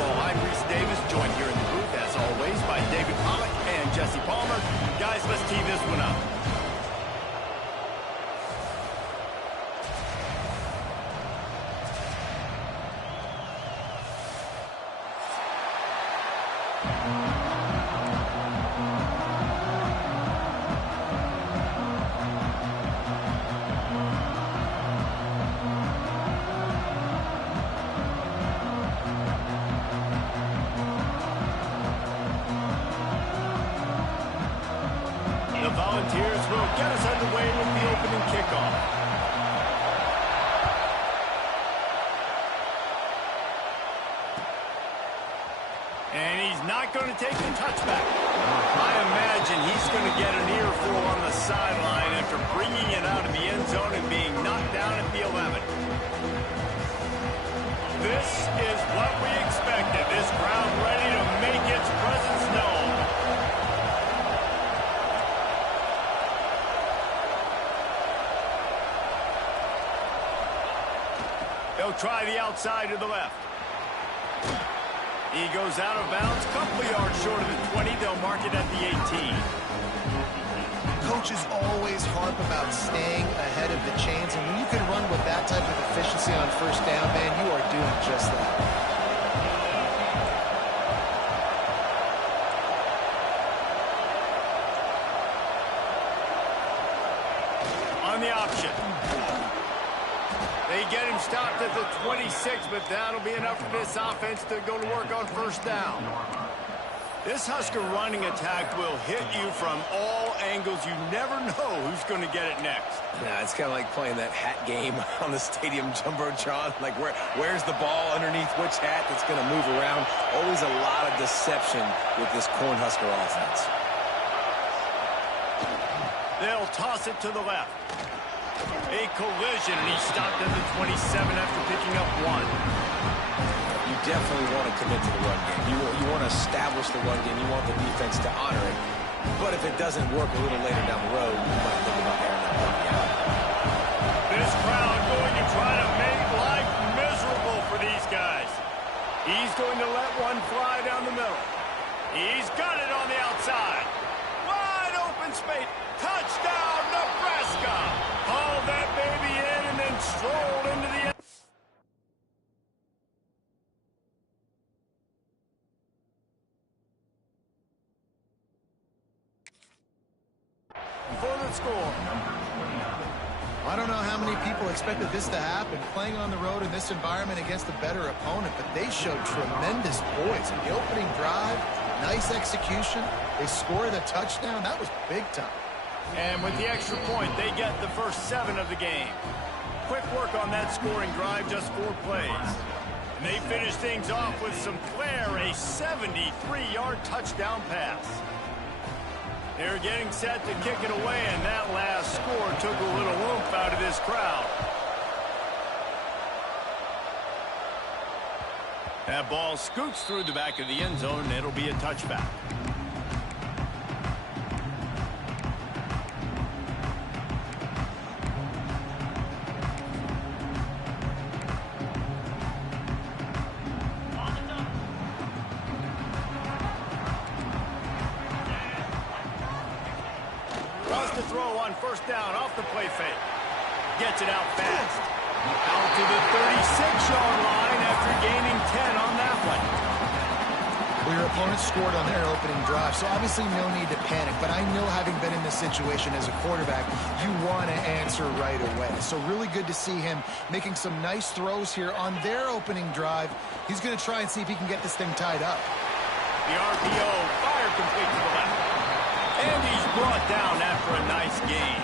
football. I'm Reese Davis, joined here in the booth, as always, by David Pollock and Jesse Palmer. Guys, let's tee this one up. The Volunteers will get us underway with the opening kickoff. And he's not going to take the touchback. I imagine he's going to get an earful on the sideline after bringing it out of the end zone and being knocked down at the 11. This is what we expected. This crowd ready to make its presence known. They'll try the outside to the left. He goes out of bounds, couple yards short of the 20. They'll mark it at the 18. Coaches always harp about staying ahead of the chains, and when you can run with that type of efficiency on first down, man, you are doing just that. On the option. They get him stopped at the 26, but that'll be enough for this offense to go to work on first down. This Husker running attack will hit you from all angles. You never know who's going to get it next. Yeah, it's kind of like playing that hat game on the stadium jumbotron. Like, where's the ball underneath which hat that's going to move around? Always a lot of deception with this Cornhusker offense. They'll toss it to the left. A collision, and he stopped at the 27 after picking up one. You definitely want to commit to the run game. You want to establish the run game. You want the defense to honor it. But if it doesn't work a little later down the road, you might think about airing that puppy out. This crowd going to try to make life miserable for these guys. He's going to let one fly down the middle. He's got it on the outside. Wide open space. Touchdown, Nebraska! Hauled that baby in and then strolled into the end. For the score. I don't know how many people expected this to happen, playing on the road in this environment against a better opponent, but they showed tremendous poise. In the opening drive, nice execution. They scored a touchdown. That was big time. And with the extra point, they get the first 7 of the game. Quick work on that scoring drive, just 4 plays. And they finish things off with some flair, a 73-yard touchdown pass. They're getting set to kick it away, and that last score took a little oomph out of this crowd. That ball scoots through the back of the end zone, and it'll be a touchback. Throw on first down off the play fake. Gets it out fast. Out to the 36-yard line after gaining 10 on that one. Well, your opponent scored on their opening drive, so obviously no need to panic. But I know, having been in this situation as a quarterback, you want to answer right away. So really good to see him making some nice throws here on their opening drive. He's going to try and see if he can get this thing tied up. The RPO fired complete to the left. And he's brought down after a nice gain.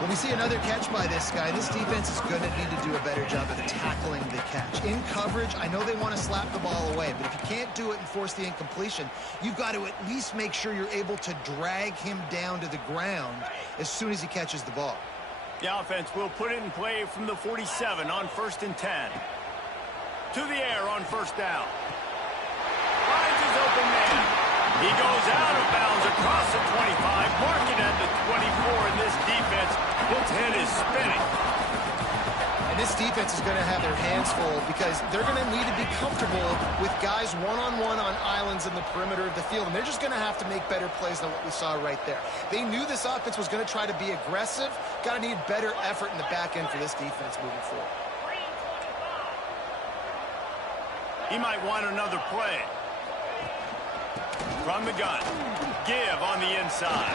When we see another catch by this guy, this defense is going to need to do a better job of tackling the catch. In coverage, I know they want to slap the ball away, but if you can't do it and force the incompletion, you've got to at least make sure you're able to drag him down to the ground as soon as he catches the ball. The offense will put it in play from the 47 on 1st and 10. To the air on first down. Finds his open man. He goes out of bounds across the 25, marking at the 24, and this defense, its head is spinning. And this defense is going to have their hands full because they're going to need to be comfortable with guys one-on-one on islands in the perimeter of the field, and they're just going to have to make better plays than what we saw right there. They knew this offense was going to try to be aggressive. Got to need better effort in the back end for this defense moving forward. He might want another play. From the gun. Give on the inside.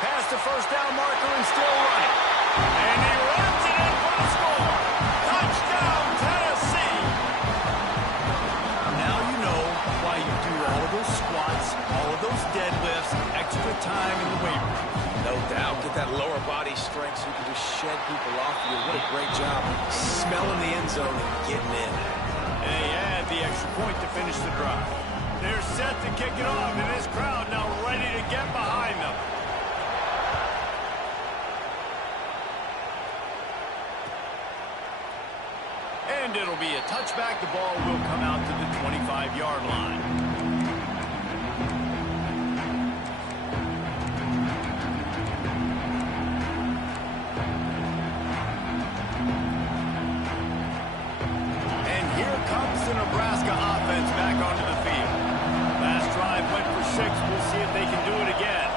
Past the first down marker and still running. And he runs it in for the score. Touchdown, Tennessee. Now you know why you do all of those squats, all of those deadlifts, extra time in the weight room. No doubt. Get that lower body strength so you can just shed people off you. What a great job smelling the end zone and getting in. And they add the extra point to finish the drive. They're set to kick it off, and this crowd now ready to get behind them. And it'll be a touchback. The ball will come out to the 25-yard line. And here comes the Nebraska offense back onto the field. Last drive went for 6. We'll see if they can do it again.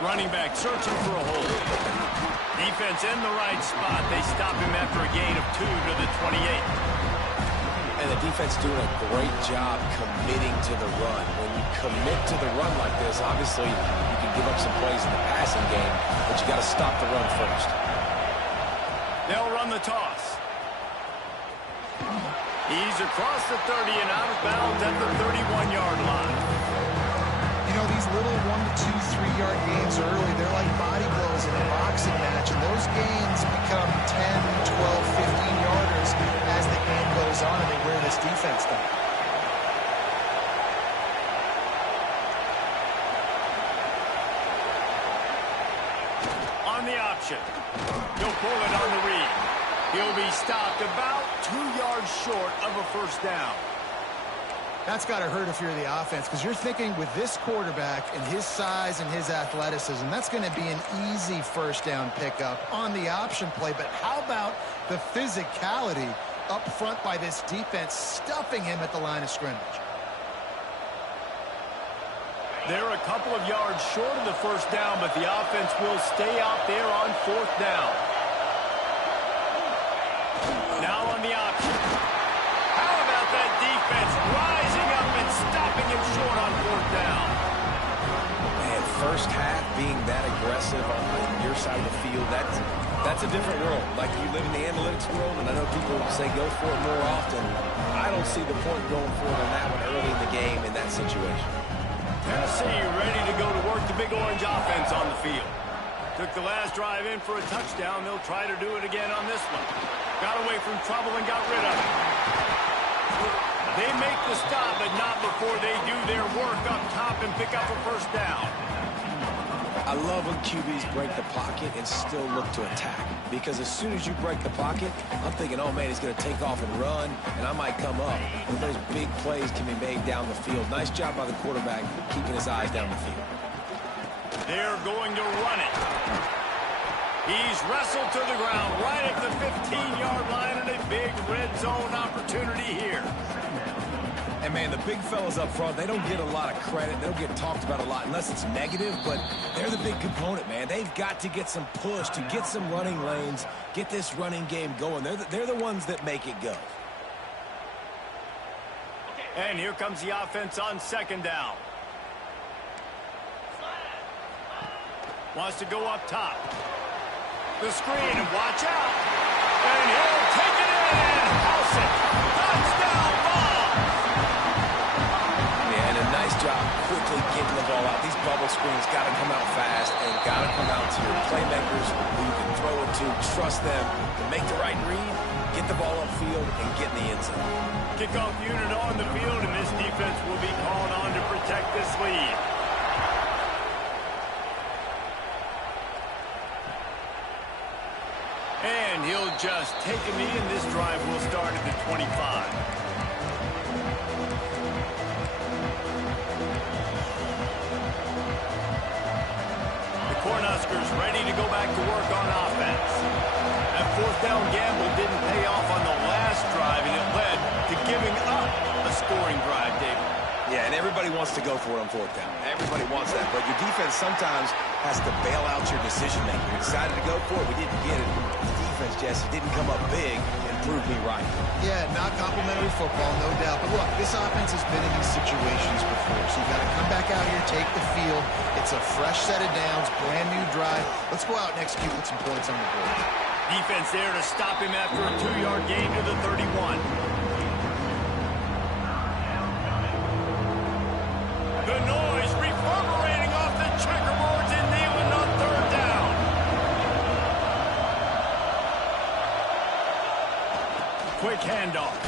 Running back searching for a hole. Defense in the right spot. They stop him after a gain of 2 to the 28. And the defense doing a great job committing to the run. When you commit to the run like this, obviously you can give up some plays in the passing game, but you got to stop the run first. They'll run the toss. He's across the 30 and out of bounds at the 31-yard line. You know, these little 1 to 2, 3-yard gains early, they're like body blows in a boxing match, and those gains become 10, 12, 15-yarders as the game goes on, and they wear this defense down. On the option. He'll pull it on the read. He'll be stopped about 2 yards short of a first down. That's got to hurt if you're the offense, because you're thinking with this quarterback and his size and his athleticism, that's going to be an easy first down pickup on the option play. But how about the physicality up front by this defense, stuffing him at the line of scrimmage? They're a couple of yards short of the first down, but the offense will stay out there on 4th down. Now on the option. How about that defense rising up and stopping him short on 4th down? Man, first half being that aggressive on your side of the field, that's a different world. Like, you live in the analytics world, and I know people say go for it more often. I don't see the point going for it on that one early in the game in that situation. Tennessee ready to go to work the Big Orange offense on the field. Took the last drive in for a touchdown. They'll try to do it again on this one. Got away from trouble and got rid of it. They make the stop, but not before they do their work up top and pick up a first down. I love when QBs break the pocket and still look to attack. Because as soon as you break the pocket, I'm thinking, oh, man, he's going to take off and run, and I might come up. But those big plays can be made down the field. Nice job by the quarterback keeping his eyes down the field. They're going to run it. He's wrestled to the ground right at the 15-yard line, and a big red zone opportunity here. And, man, the big fellas up front, they don't get a lot of credit. They don't get talked about a lot unless it's negative, but they're the big component, man. They've got to get some push to get some running lanes, get this running game going. They're the ones that make it go. And here comes the offense on 2nd down. Wants to go up top. The screen, and watch out. And he'll take it in and house it. Touchdown ball. Yeah, and a nice job quickly getting the ball out. These bubble screens got to come out fast and got to come out to your playmakers who you can throw it to. Trust them to make the right read, get the ball upfield, and get in the end zone. Kickoff unit on the field, and this defense will be called on to protect this lead. And he'll just take a knee, and this drive will start at the 25. The Cornhuskers ready to go back to work on offense. fourth down gamble didn't pay off on the last drive, and it led to giving up a scoring drive, David. Yeah, and everybody wants to go for it on fourth down. Everybody wants that, but your defense sometimes has to bail out your decision-making. We decided to go for it. We didn't get it. The defense, Jesse, didn't come up big and prove me right. Yeah, not complimentary football, no doubt. But look, this offense has been in these situations before, so you got to come back out here, take the field. It's a fresh set of downs, brand new drive. Let's go out and execute with some points on the board. Defense there to stop him after a 2-yard gain to the 31. The noise reverberating off the checkerboards and Nealon on third down. Quick handoff.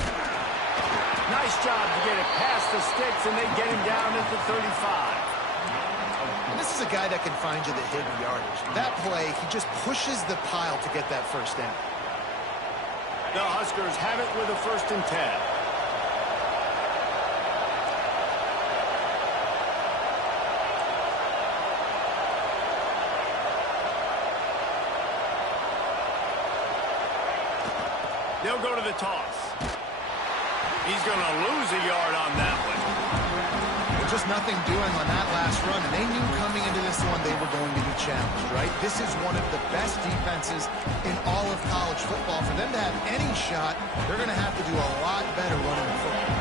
Nice job to get it past the sticks, and they get him down at the 35. And this is a guy that can find you the hidden yardage. That play, he just pushes the pile to get that first down. The Huskers have it with a 1st and 10. They'll go to the toss. He's going to lose a yard on that one. Just nothing doing on that last run, and they knew coming into this one they were going to be challenged, right? This is one of the best defenses in all of college football. For them to have any shot, they're going to have to do a lot better running the football.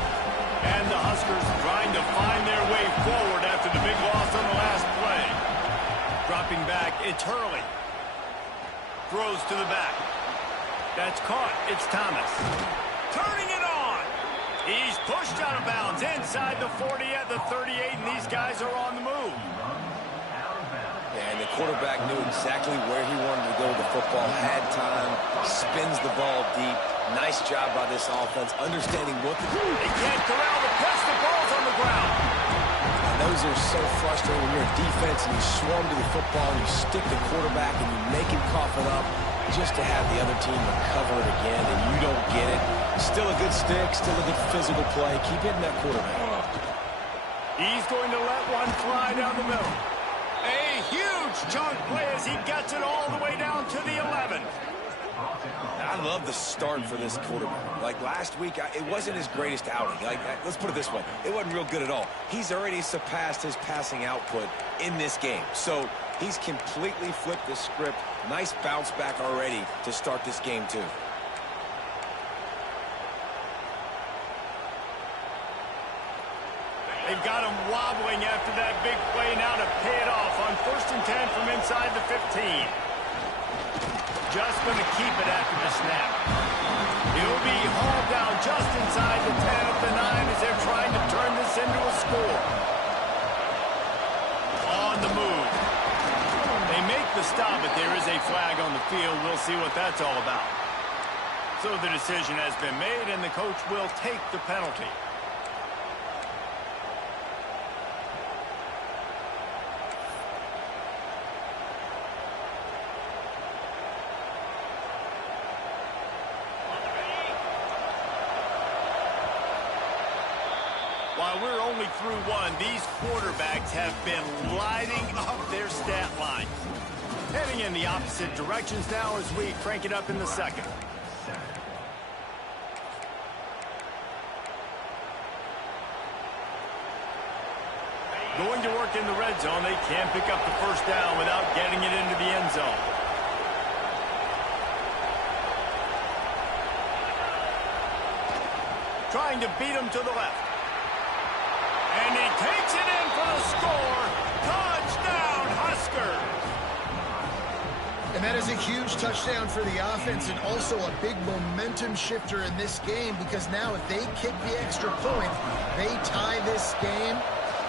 And the Huskers trying to find their way forward after the big loss on the last play. Dropping back, it's Hurley. Throws to the back. That's caught. It's Thomas. Turning it on. He's pushed out of bounds inside the 40 at the 38, and these guys are on the move. Yeah, and the quarterback knew exactly where he wanted to go with the football, had time, spins the ball deep. Nice job by this offense, understanding what to do. They can't corral the press. The ball's on the ground. And those are so frustrating when you're a defense and you swarm to the football and you stick the quarterback and you make him cough it up, just to have the other team recover it again, and you don't get it. Still a good stick, still a good physical play. Keep hitting that quarterback. He's going to let one fly down the middle. A huge chunk play as he gets it all the way down to the 11. I love the start for this quarterback. Like last week, it wasn't his greatest outing. Let's put it this way. It wasn't real good at all. He's already surpassed his passing output in this game. So he's completely flipped the script. Nice bounce back already to start this game, too. They've got him wobbling after that big play now to pay it off on 1st and 10 from inside the 15. Just going to keep it after the snap. He'll be hauled down just inside the 10 at the 9 as they're trying to turn this into a score. On the move. They make the stop, but there is a flag on the field. We'll see what that's all about. So the decision has been made, and the coach will take the penalty. While we're only through one, these quarterbacks have been lighting up their stat line. Heading in the opposite directions now as we crank it up in the second. Going to work in the red zone. They can't pick up the first down without getting it into the end zone. Trying to beat him to the left. And he takes it in for the score. Touchdown, Huskers. And that is a huge touchdown for the offense and also a big momentum shifter in this game, because now if they kick the extra point, they tie this game,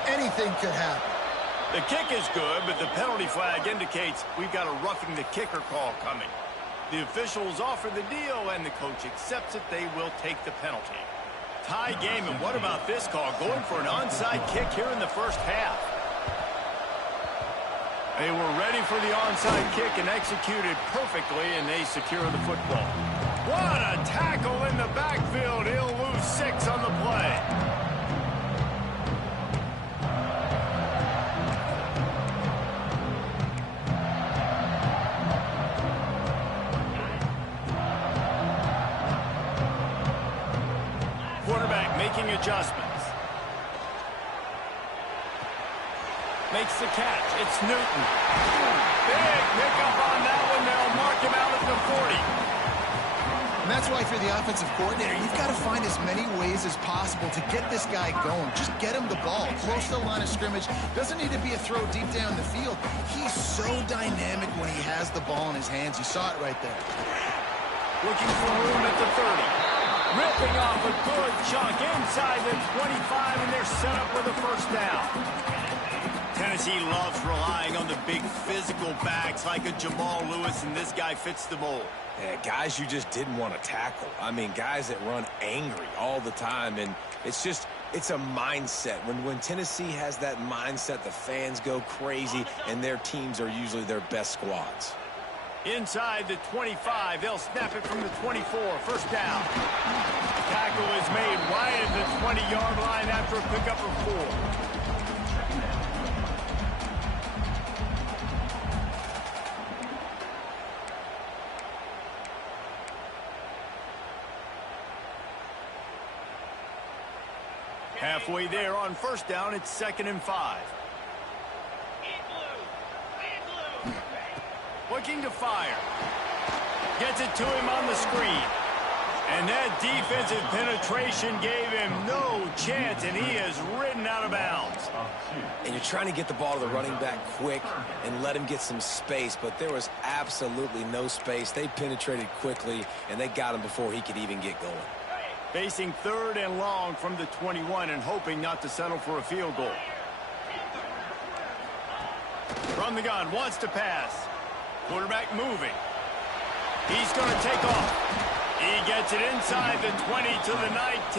anything could happen. The kick is good, but the penalty flag indicates we've got a roughing the kicker call coming. The officials offer the deal, and the coach accepts it. They will take the penalty. Tie game, and what about this call? Going for an onside kick here in the first half. They were ready for the onside kick and executed perfectly, and they secure the football. What a tackle in the backfield. He'll lose 6 on the play. making adjustments. Makes the catch. It's Newton. Big pickup on that one. They'll mark him out at the 40. And that's why if you're the offensive coordinator, you've got to find as many ways as possible to get this guy going. Just get him the ball. Close to the line of scrimmage. Doesn't need to be a throw deep down the field. He's so dynamic when he has the ball in his hands. You saw it right there. Looking for room at the 30. Ripping off a good chunk inside the 25, and they're set up with a first down. Tennessee loves relying on the big physical backs like a Jamal Lewis, and this guy fits the mold. Yeah, guys you just didn't want to tackle. I mean, guys that run angry all the time, and it's a mindset. When Tennessee has that mindset, the fans go crazy, and their teams are usually their best squads. Inside the 25, they'll snap it from the 24, first down. Tackle is made right at the 20-yard line after a pickup of 4. Halfway there on first down, it's 2nd and 5. Looking to fire. Gets it to him on the screen. And that defensive penetration gave him no chance, and he is ridden out of bounds. And you're trying to get the ball to the running back quick and let him get some space, but there was absolutely no space. They penetrated quickly, and they got him before he could even get going. Facing 3rd and long from the 21 and hoping not to settle for a field goal. From the gun, wants to pass. Quarterback moving. He's going to take off. He gets it inside the 20 to the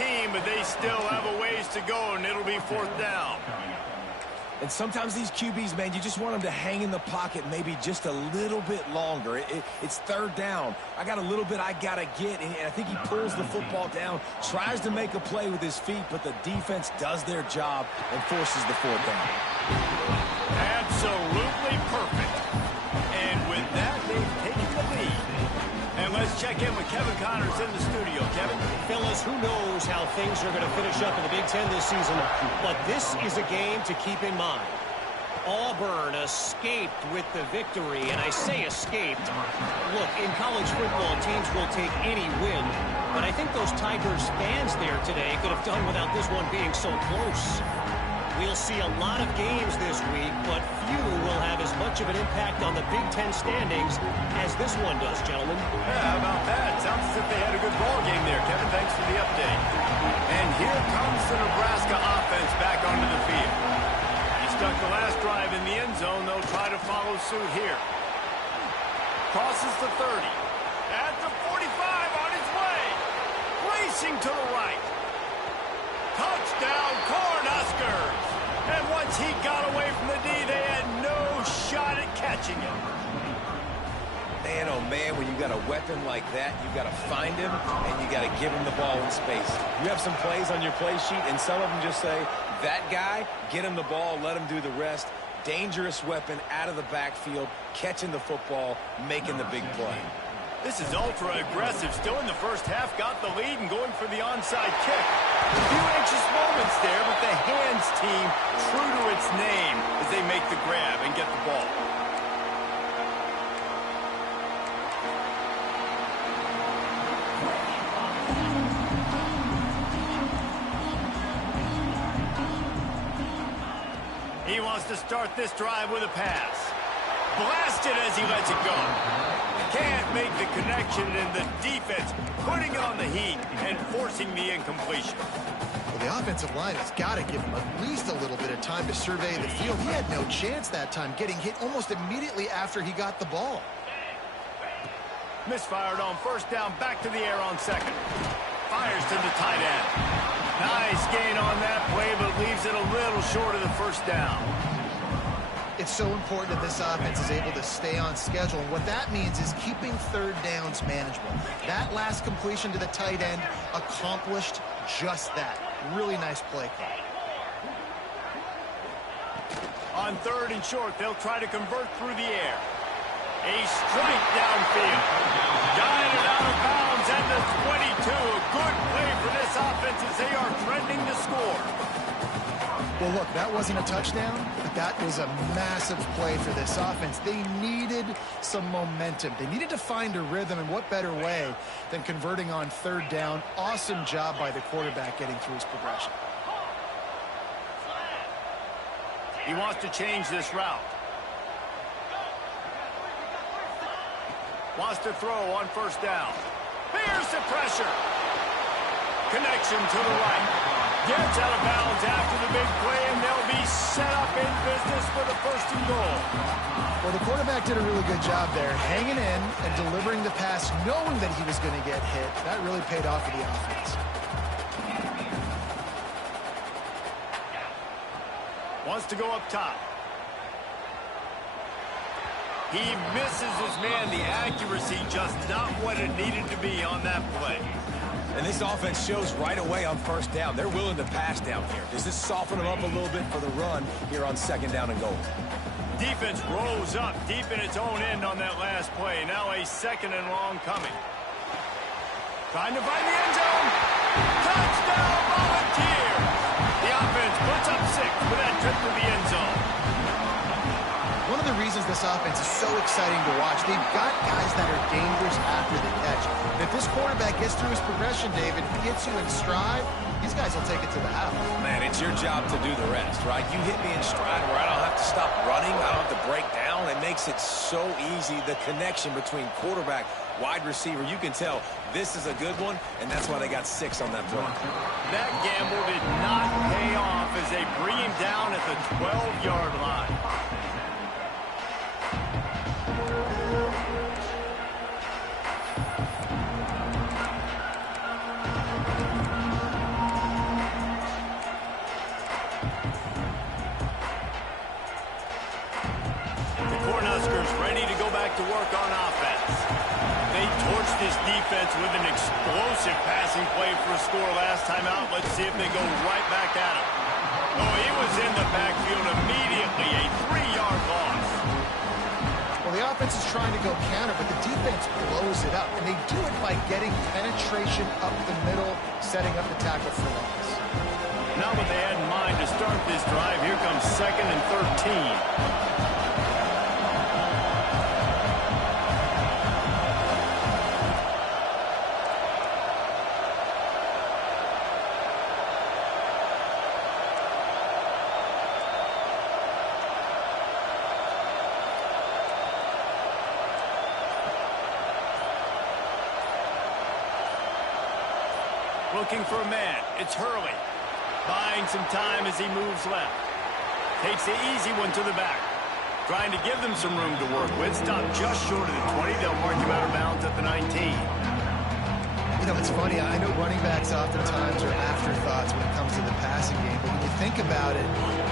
19, but they still have a ways to go, and it'll be 4th down. And sometimes these QBs, man, you just want them to hang in the pocket maybe just a little bit longer. It's 3rd down. I got a little bit I got to get, and I think he pulls the football down, tries to make a play with his feet, but the defense does their job and forces the 4th down. Absolutely perfect. And with that, they've taken the lead. And let's check in with Kevin Connors in the studio. Kevin? Fellas, who knows how things are going to finish up in the Big Ten this season, but this is a game to keep in mind. Auburn escaped with the victory, and I say escaped. Look, in college football, teams will take any win, but I think those Tigers fans there today could have done without this one being so close. We'll see a lot of games this week, but few will have as much of an impact on the Big Ten standings as this one does, gentlemen. Yeah, how about that? Sounds as if they had a good ball game there, Kevin. Thanks for the update. And here comes the Nebraska offense back onto the field. He stuck the last drive in the end zone. They'll try to follow suit here. Crosses the 30. At the 45 on his way. Racing to the right. Touchdown, Huskers! And once he got away from the D, they had no shot at catching him. Man, oh man, when you got a weapon like that, you got to find him and you got to give him the ball in space. You have some plays on your play sheet, and some of them just say, that guy, get him the ball, let him do the rest. Dangerous weapon out of the backfield, catching the football, making the big play. This is ultra-aggressive. Still in the first half, got the lead and going for the onside kick. A few anxious moments there, but the hands team true to its name as they make the grab and get the ball. He wants to start this drive with a pass. Blasted as he lets it go. Can't make the connection, and the defense putting on the heat and forcing the incompletion. Well, the offensive line has got to give him at least a little bit of time to survey the field. He had no chance that time, getting hit almost immediately after he got the ball. Misfired on first down, back to the air on 2nd. Fires to the tight end. Nice gain on that play, but leaves it a little short of the first down. It's so important that this offense is able to stay on schedule. And what that means is keeping 3rd downs manageable. That last completion to the tight end accomplished just that. Really nice play call. On 3rd and short, they'll try to convert through the air. A straight downfield. Guided out of bounds at the 22. A good play for this offense as they are threatening Well, look, that wasn't a touchdown, but that was a massive play for this offense. They needed some momentum. They needed to find a rhythm, and what better way than converting on third down. Awesome job by the quarterback getting through his progression. He wants to change this route. Wants to throw on first down. Here's the pressure. Connection to the right. Gets out of bounds after the big play, and they'll be set up in business for the first and goal. Well, the quarterback did a really good job there, hanging in and delivering the pass, knowing that he was going to get hit. That really paid off for the offense. Wants to go up top. He misses his man. The accuracy just not what it needed to be on that play. And this offense shows right away on first down. They're willing to pass down here. Does this soften them up a little bit for the run here on second down and goal? Defense rose up deep in its own end on that last play. Now a second and long coming. Trying to find the end zone. Touchdown, Volunteers! The offense puts up 6 with that trip to the end zone. One of the reasons this offense is so exciting to watch, they've got guys that are dangerous after the catch. And if this quarterback gets through his progression, David, gets you in stride, these guys will take it to the house. Man, it's your job to do the rest, right? You hit me in stride where I don't have to stop running, I don't have to break down. It makes it so easy, the connection between quarterback, wide receiver. You can tell this is a good one, and that's why they got 6 on that play. That gamble did not pay off as they bring him down at the 12-yard line. Huskers ready to go back to work on offense. They torched this defense with an explosive passing play for a score last time out. Let's see if they go right back at him. Oh, he was in the backfield immediately. A 3-yard loss. Well, the offense is trying to go counter, but the defense blows it up. And they do it by getting penetration up the middle, setting up the tackle for loss. Not what they had in mind to start this drive. Here comes 2nd and 13. Looking for a man. It's Hurley. Buying some time as he moves left. Takes the easy one to the back. Trying to give them some room to work with. Stop just short of the 20. They'll mark him out of bounds at the 19. You know, it's funny. I know running backs oftentimes are afterthoughts when it comes to the passing game. But when you think about it,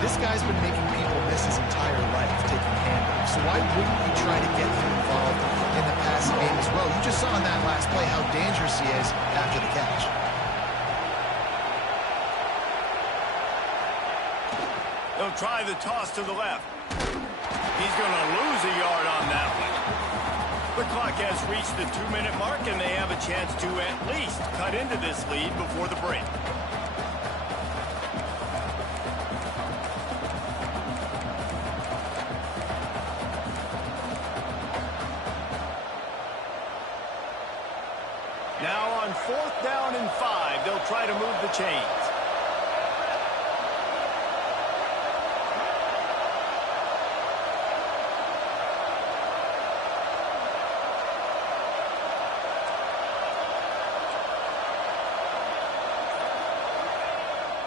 this guy's been making people miss his entire life taking handoffs. So why wouldn't you try to get him involved in the passing game as well? You just saw in that last play how dangerous he is after the catch. They'll try the toss to the left. He's going to lose a yard on that one. The clock has reached the 2-minute mark, and they have a chance to at least cut into this lead before the break. Now on 4th down and 5, they'll try to move the chains.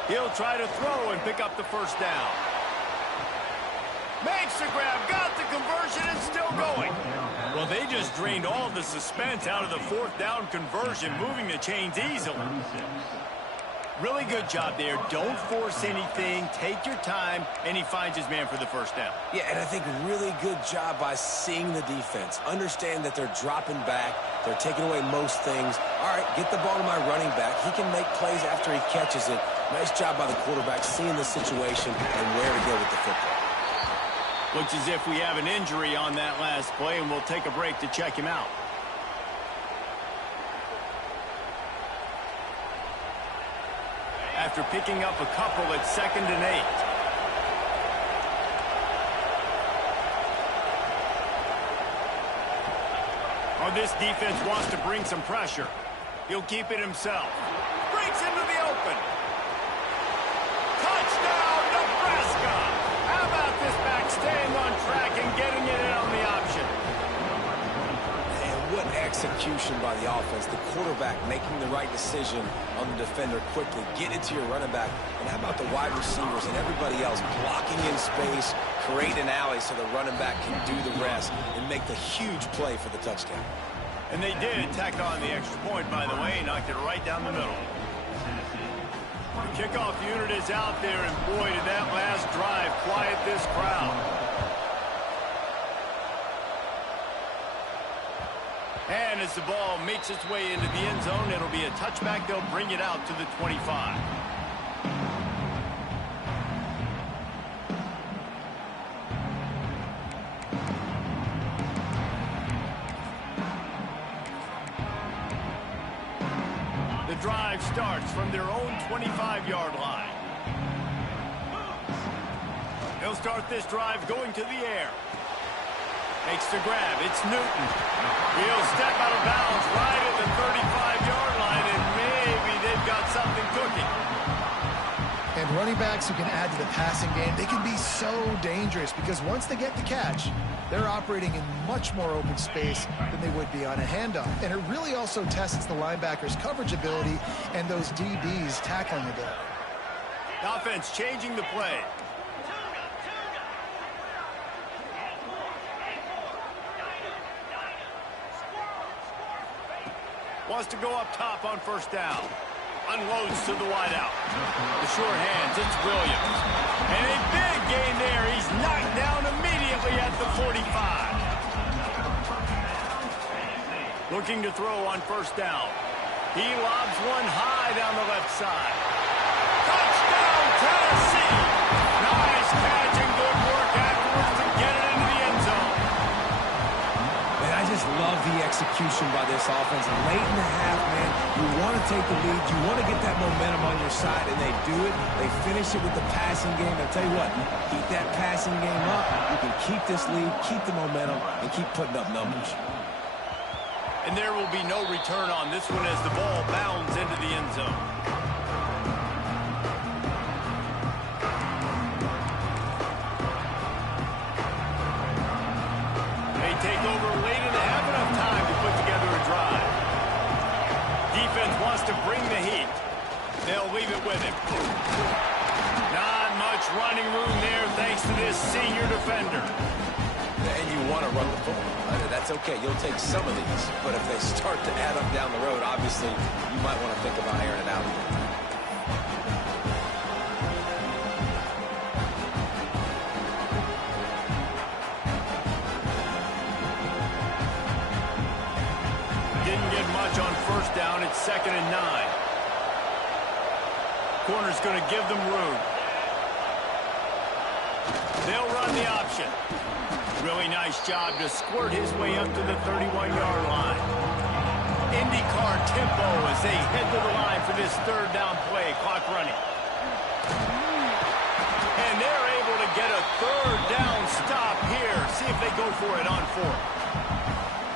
He'll try to throw and pick up the first down. Makes the grab, got the conversion, and still going. Well, they just drained all the suspense out of the 4th down conversion, moving the chains easily. Really good job there. Don't force anything. Take your time, and he finds his man for the first down. Yeah, and I think really good job by seeing the defense. Understand that they're dropping back. They're taking away most things. All right, get the ball to my running back. He can make plays after he catches it. Nice job by the quarterback seeing the situation and where to go with the football. Looks as if we have an injury on that last play, and we'll take a break to check him out. After picking up a couple at 2nd and 8. Oh, this defense wants to bring some pressure. He'll keep it himself. Breaks into the open. Touchdown, Nebraska! How about this back staying on track and getting it in on the option? And what execution by the offense. The quarterback making the right decision on the defender quickly. Get it to your running back. And how about the wide receivers and everybody else blocking in space, create an alley so the running back can do the rest and make the huge play for the touchdown. And they did tack on the extra point, by the way, knocked it right down the middle. The kickoff unit is out there, and boy, did that last drive quiet this crowd. And as the ball makes its way into the end zone, it'll be a touchback. They'll bring it out to the 25. The drive starts from their own 25-yard line. They'll start this drive going to the air. Makes the grab. It's Newton. He'll step out of bounds right at the 35-yard line, and maybe they've got something cooking. And running backs who can add to the passing game, they can be so dangerous because once they get the catch, they're operating in much more open space than they would be on a handoff. And it really also tests the linebackers' coverage ability and those DBs' tackling ability. The offense changing the play. Wants to go up top on first down. Unloads to the wideout. The short hands, it's Williams. And a big gain there. He's knocked down immediately at the 45. Looking to throw on first down. He lobs one high down the left side. Touchdown, Tennessee! Nice catch and good work afterwards to get it into the end zone. Man, I just love the execution by this offense. Late in the half, man, you want to take the lead. You want to get that momentum on your side, and they do it. They finish it with the passing game. I'll tell you what, keep that passing game up. You can keep this lead, keep the momentum, and keep putting up numbers. And there will be no return on this one as the ball bounds into the end zone. They take over late and have enough time to put together a drive. Defense wants to bring the heat. They'll leave it with him. Not much running room there thanks to this senior defender. And you want to run the football. That's okay. You'll take some of these. But if they start to add up down the road, obviously, you might want to think about airing it out again. Didn't get much on first down. It's 2nd and 9. Corner's going to give them room. They'll run the option. Really nice job to squirt his way up to the 31-yard line. IndyCar tempo as they head to the line for this third down play. Clock running. And they're able to get a third down stop here. See if they go for it on 4th.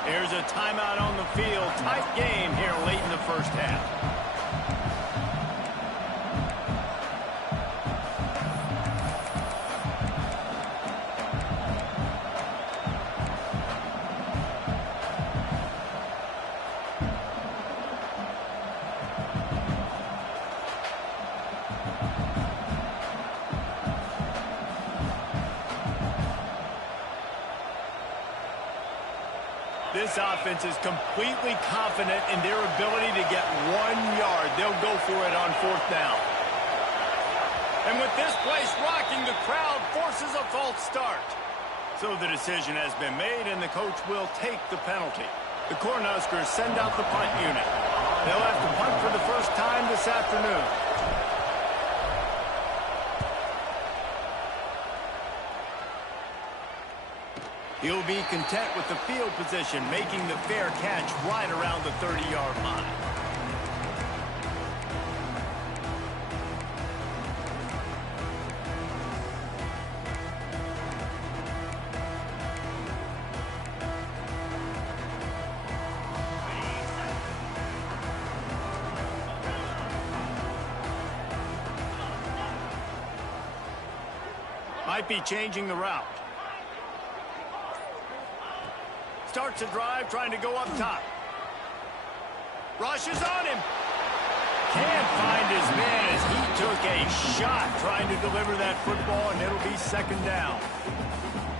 There's a timeout on the field. Tight game here late in the first half. This offense is completely confident in their ability to get 1 yard. They'll go for it on 4th down. And with this place rocking, the crowd forces a false start. So the decision has been made, and the coach will take the penalty. The Cornhuskers send out the punt unit. They'll have to punt for the first time this afternoon. He'll be content with the field position, making the fair catch right around the 30-yard line. Might be changing the route. Starts a drive trying to go up top. Rushes on him. Can't find his man as he took a shot trying to deliver that football, and it'll be second down.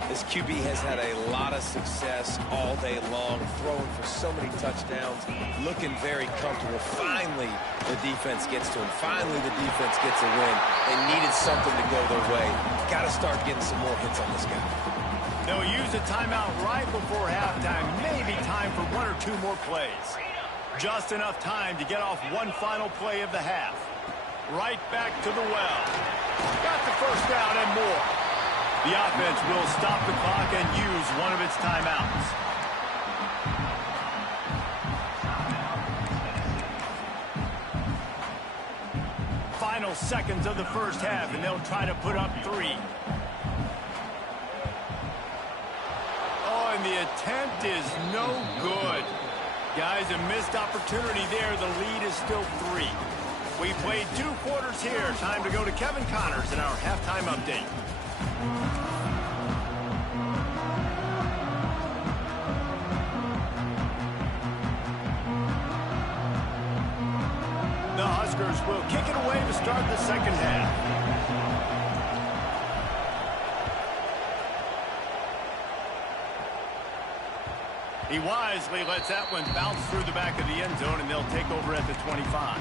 This QB has had a lot of success all day long, throwing for so many touchdowns, looking very comfortable. Finally, the defense gets to him. Finally, the defense gets a win. They needed something to go their way. Got to start getting some more hits on this guy. They'll use a timeout right before halftime. Maybe time for one or two more plays. Just enough time to get off one final play of the half. Right back to the well. Got the first down and more. The offense will stop the clock and use one of its timeouts. Final seconds of the first half, and they'll try to put up 3. Oh, and the attempt is no good. Guys, a missed opportunity there. The lead is still 3. We played 2 quarters here. Time to go to Kevin Connors in our halftime update. The Huskers will kick it away to start the second half. He wisely lets that one bounce through the back of the end zone, and they'll take over at the 25.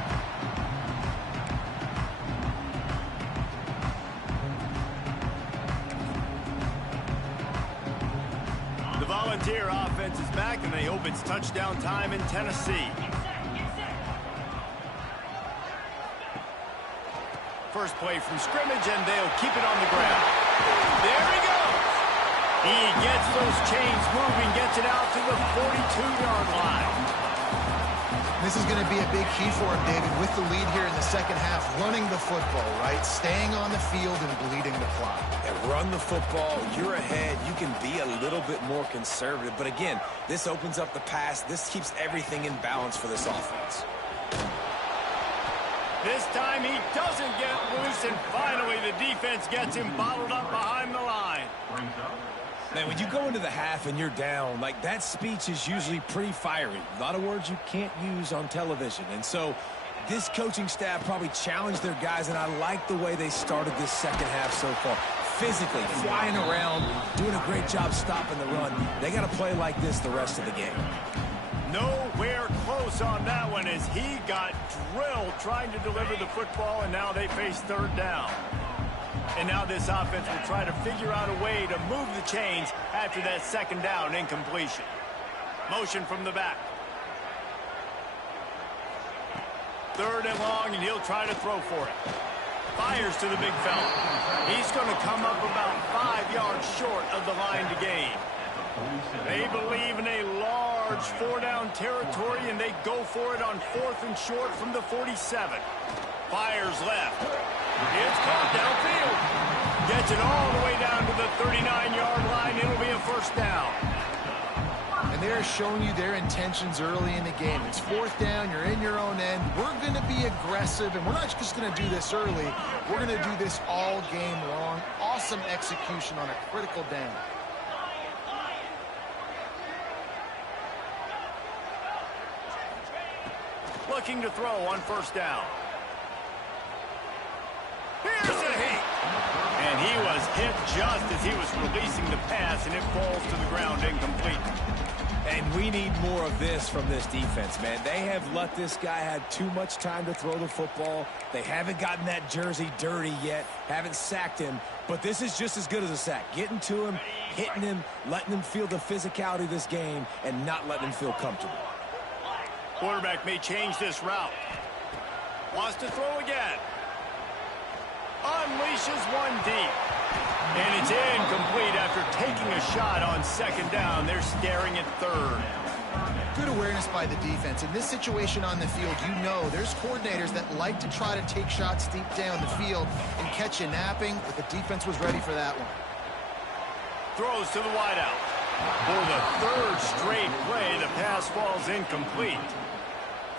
The Volunteer offense is back, and they hope it's touchdown time in Tennessee. First play from scrimmage, and they'll keep it on the ground. There he goes. He gets those chains moving, gets it out to the 42-yard line. This is going to be a big key for him, David, with the lead here in the second half, running the football, right? Staying on the field and bleeding the clock. And run the football, you're ahead, you can be a little bit more conservative. But again, this opens up the pass. This keeps everything in balance for this offense. This time he doesn't get loose, and finally the defense gets him bottled up behind the line. Man, when you go into the half and you're down, like, that speech is usually pretty fiery. A lot of words you can't use on television. And so this coaching staff probably challenged their guys, and I like the way they started this second half so far. Physically, flying around, doing a great job stopping the run. They got to play like this the rest of the game. Nowhere close on that one as he got drilled trying to deliver the football, and now they face third down. And now this offense will try to figure out a way to move the chains after that second down incompletion. Motion from the back. Third and long, and he'll try to throw for it. Fires to the big fella. He's going to come up about 5 yards short of the line to gain. They believe in a large 4-down territory, and they go for it on 4th and short from the 47. Fires left. It's caught downfield. Gets it all the way down to the 39-yard line. It'll be a first down. And they're showing you their intentions early in the game. It's 4th down. You're in your own end. We're going to be aggressive, and we're not just going to do this early. We're going to do this all game long. Awesome execution on a critical down. Looking to throw on first down. Here's a hit. And he was hit just as he was releasing the pass, and it falls to the ground incomplete. And we need more of this from this defense, man. They have let this guy have too much time to throw the football. They haven't gotten that jersey dirty yet, haven't sacked him. But this is just as good as a sack. Getting to him, hitting him, letting him feel the physicality of this game, and not letting him feel comfortable. Quarterback may change this route. Wants to throw again. Unleashes one deep. And it's incomplete after taking a shot on second down. They're staring at third. Good awareness by the defense. In this situation on the field, you know there's coordinators that like to try to take shots deep down the field and catch you napping, but the defense was ready for that one. Throws to the wideout. For the third straight play, the pass falls incomplete.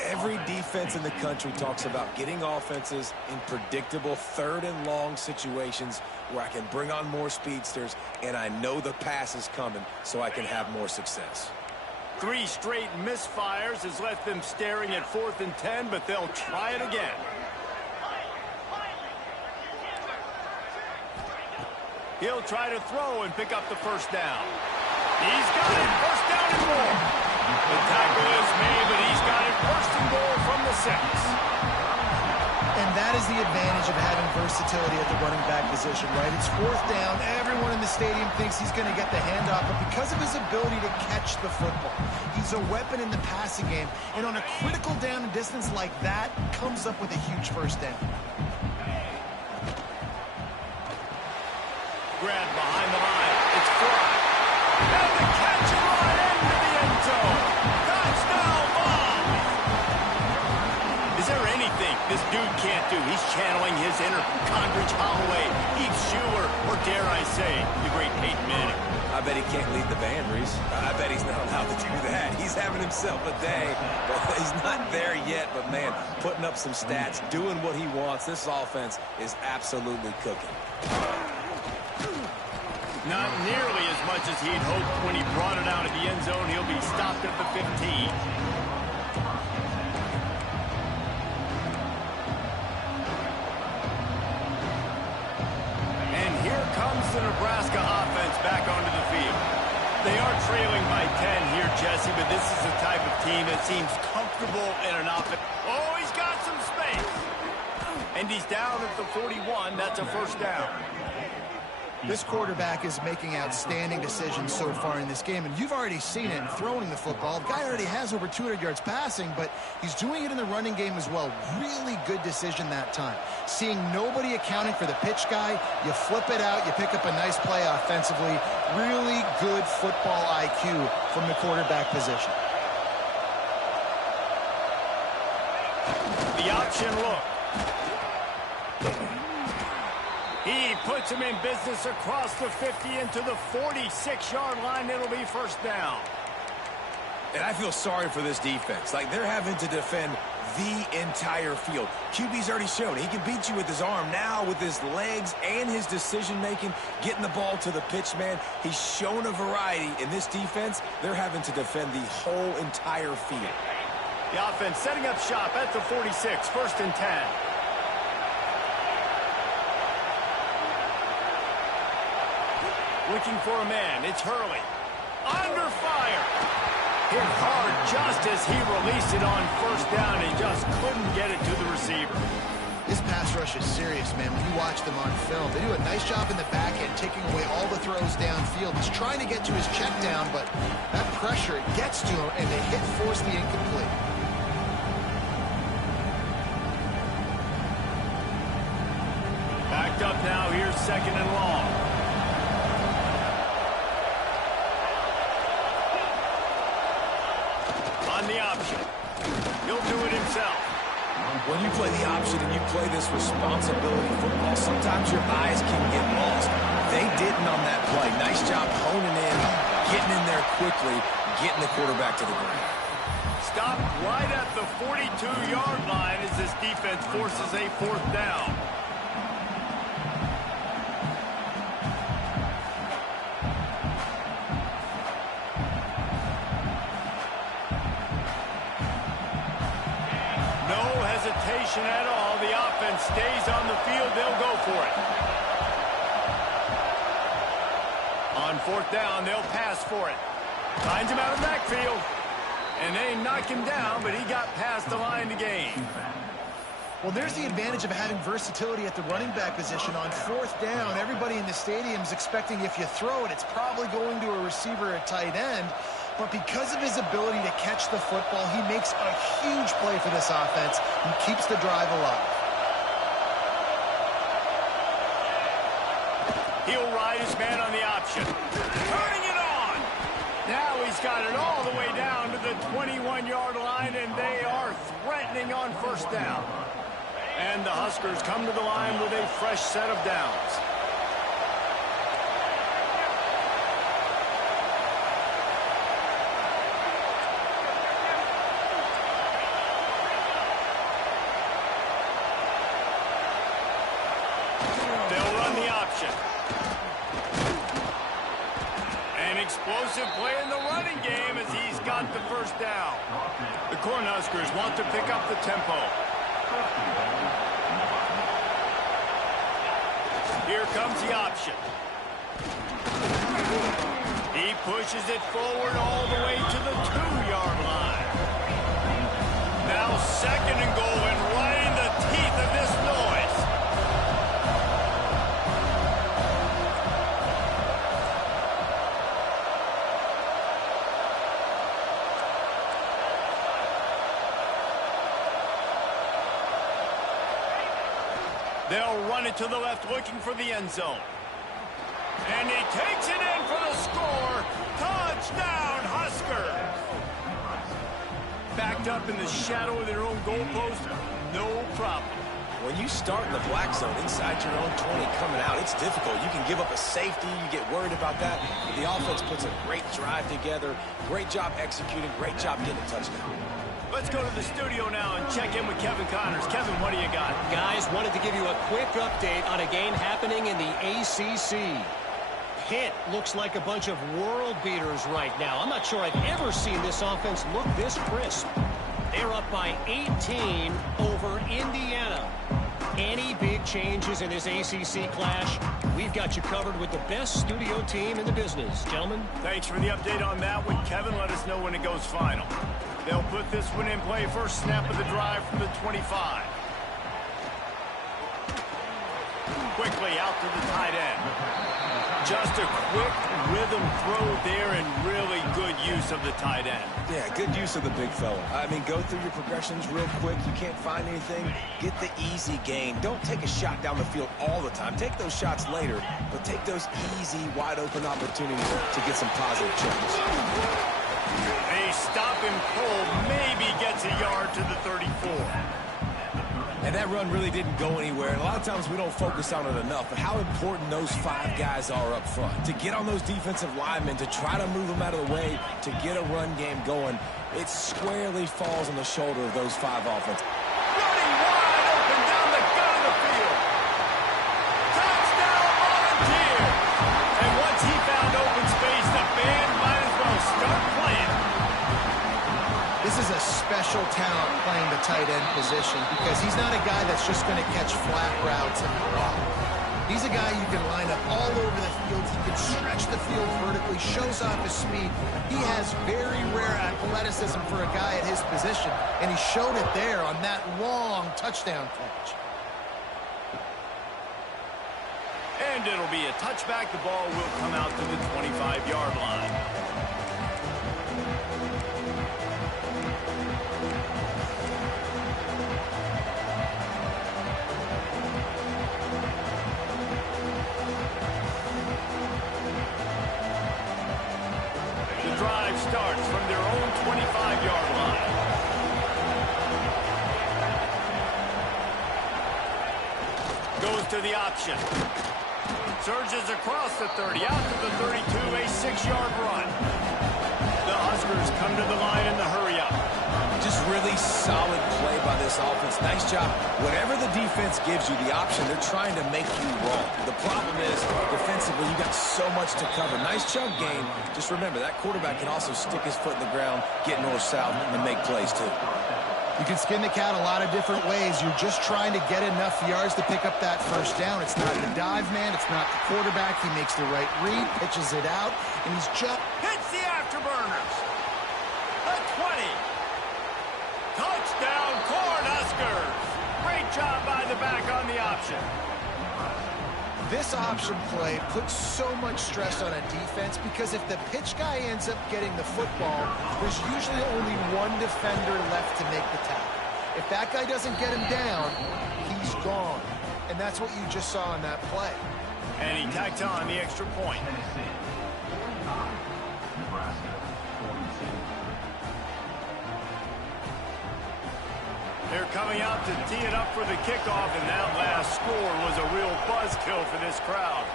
Every defense in the country talks about getting offenses in predictable third and long situations where I can bring on more speedsters and I know the pass is coming so I can have more success. 3 straight misfires has left them staring at 4th and 10, but they'll try it again. He'll try to throw and pick up the first down. He's got it. First down and more. The tackle is made, but he's got it first and goal from the 6. And that is the advantage of having versatility at the running back position, right? It's 4th down. Everyone in the stadium thinks he's going to get the handoff, but because of his ability to catch the football, he's a weapon in the passing game. And on a critical down and distance like that, comes up with a huge first down. Grab behind the line. It's Fry. And the catch and run into the end zone. Touchdown ball. Is there anything this dude can't do? He's channeling his inner Condridge Holloway, Heath Schuler, or dare I say, the great Peyton Manning. I bet he can't lead the band, Reese. I bet he's not allowed to do that. He's having himself a day. But he's not there yet, but man, putting up some stats, doing what he wants. This offense is absolutely cooking. Not nearly as much as he'd hoped when he brought it out of the end zone. He'll be stopped at the 15. And here comes the Nebraska offense back onto the field. They are trailing by 10 here, Jesse, but this is the type of team that seems comfortable in an offense. Oh, he's got some space. And he's down at the 41. That's a first down. This quarterback is making outstanding decisions so far in this game, and you've already seen it in throwing the football. The guy already has over 200 yards passing, but he's doing it in the running game as well. Really good decision that time. Seeing nobody accounting for the pitch guy, you flip it out, you pick up a nice play offensively. Really good football IQ from the quarterback position. The option look. He puts him in business across the 50 into the 46-yard line. It'll be first down. And I feel sorry for this defense. Like, they're having to defend the entire field. QB's already shown he can beat you with his arm. Now with his legs and his decision-making, getting the ball to the pitch man, he's shown a variety. In this defense, they're having to defend the whole entire field. The offense setting up shop at the 46, first and 10. Looking for a man. It's Hurley. Under fire. Hit hard just as he released it on first down and just couldn't get it to the receiver. This pass rush is serious, man. When you watch them on film, they do a nice job in the back end, taking away all the throws downfield. He's trying to get to his check down, but that pressure, it gets to him, and the hit forced the incomplete. Backed up now. Here's second and long. On the option. He'll do it himself. When you play the option and you play this responsibility football, sometimes your eyes can get lost. They didn't on that play. Nice job honing in, getting in there quickly, getting the quarterback to the ground. Stopped right at the 42-yard line as this defense forces a fourth down. At all. The offense stays on the field. They'll go for it. On fourth down, they'll pass for it. Finds him out of the backfield. And they knock him down, but he got past the line to gain. Well, there's the advantage of having versatility at the running back position. On fourth down, everybody in the stadium is expecting if you throw it, it's probably going to a receiver at tight end. But because of his ability to catch the football, he makes a huge play for this offense and keeps the drive alive. He'll ride his man on the option. Turning it on. Now he's got it all the way down to the 21-yard line, and they are threatening on first down. And the Huskers come to the line with a fresh set of downs. option. An explosive play in the running game as he's got the first down. The Cornhuskers want to pick up the tempo. Here comes the option. He pushes it forward all the way to the 2-yard line. Now 2nd and goal, and right in the teeth of this noise. They'll run it to the left, looking for the end zone. And he takes it in for the score. Touchdown, Huskers! Backed up in the shadow of their own goalpost, no problem. When you start in the black zone inside your own 20 coming out, it's difficult. You can give up a safety. You get worried about that. But the offense puts a great drive together. Great job executing. Great job getting a touchdown. Let's go to the studio now and check in with Kevin Connors. Kevin, what do you got? Guys, wanted to give you a quick update on a game happening in the ACC. Pitt looks like a bunch of world beaters right now. I'm not sure I've ever seen this offense look this crisp. They're up by 18 over Indiana. Any big changes in this ACC clash? We've got you covered with the best studio team in the business. Gentlemen? Thanks for the update on that one. Kevin, let us know when it goes final. They'll put this one in play. First snap of the drive from the 25. Quickly out to the tight end. Just a quick rhythm throw there and really good use of the tight end. Yeah, good use of the big fella. I mean, go through your progressions real quick. You can't find anything. Get the easy gain. Don't take a shot down the field all the time. Take those shots later, but take those easy, wide-open opportunities to get some positive checks. They stop him cold. Maybe gets a yard to the 34. And that run really didn't go anywhere. And a lot of times we don't focus on it enough. But how important those 5 guys are up front. To get on those defensive linemen, to try to move them out of the way, to get a run game going, it squarely falls on the shoulder of those 5 offenses. Running wide open down the gut of the field. Touchdown, Volunteers. And once he found open space, the band might as well start playing. This is a special talent playing the tight end position because he's not a guy that's just going to catch flat routes and block. He's a guy you can line up all over the field. He can stretch the field vertically, shows off his speed. He has very rare athleticism for a guy at his position, and he showed it there on that long touchdown catch. And it'll be a touchback. The ball will come out to the 25-yard line. Starts from their own 25-yard line. Goes to the option. Surges across the 30, out to the 32, a 6-yard run. The Huskers come to the line in the hurry-up. Just really solid play by this offense. Nice job. Whatever the defense gives you, the option, they're trying to make you wrong. The problem is, defensively, you got so much to cover. Nice chunk gain. Just remember, that quarterback can also stick his foot in the ground, get north-south, and make plays, too. You can skin the cat a lot of different ways. You're just trying to get enough yards to pick up that first down. It's not the dive man. It's not the quarterback. He makes the right read, pitches it out, and he's just... Hits the afterburners. The 20. Touchdown, Cornhuskers. Great job by the back on the option. This option play puts so much stress on a defense because if the pitch guy ends up getting the football, there's usually only one defender left to make the tackle. If that guy doesn't get him down, he's gone. And that's what you just saw in that play. And he tacked on the extra point. They're coming out to tee it up for the kickoff, and that last score was a real buzzkill for this crowd.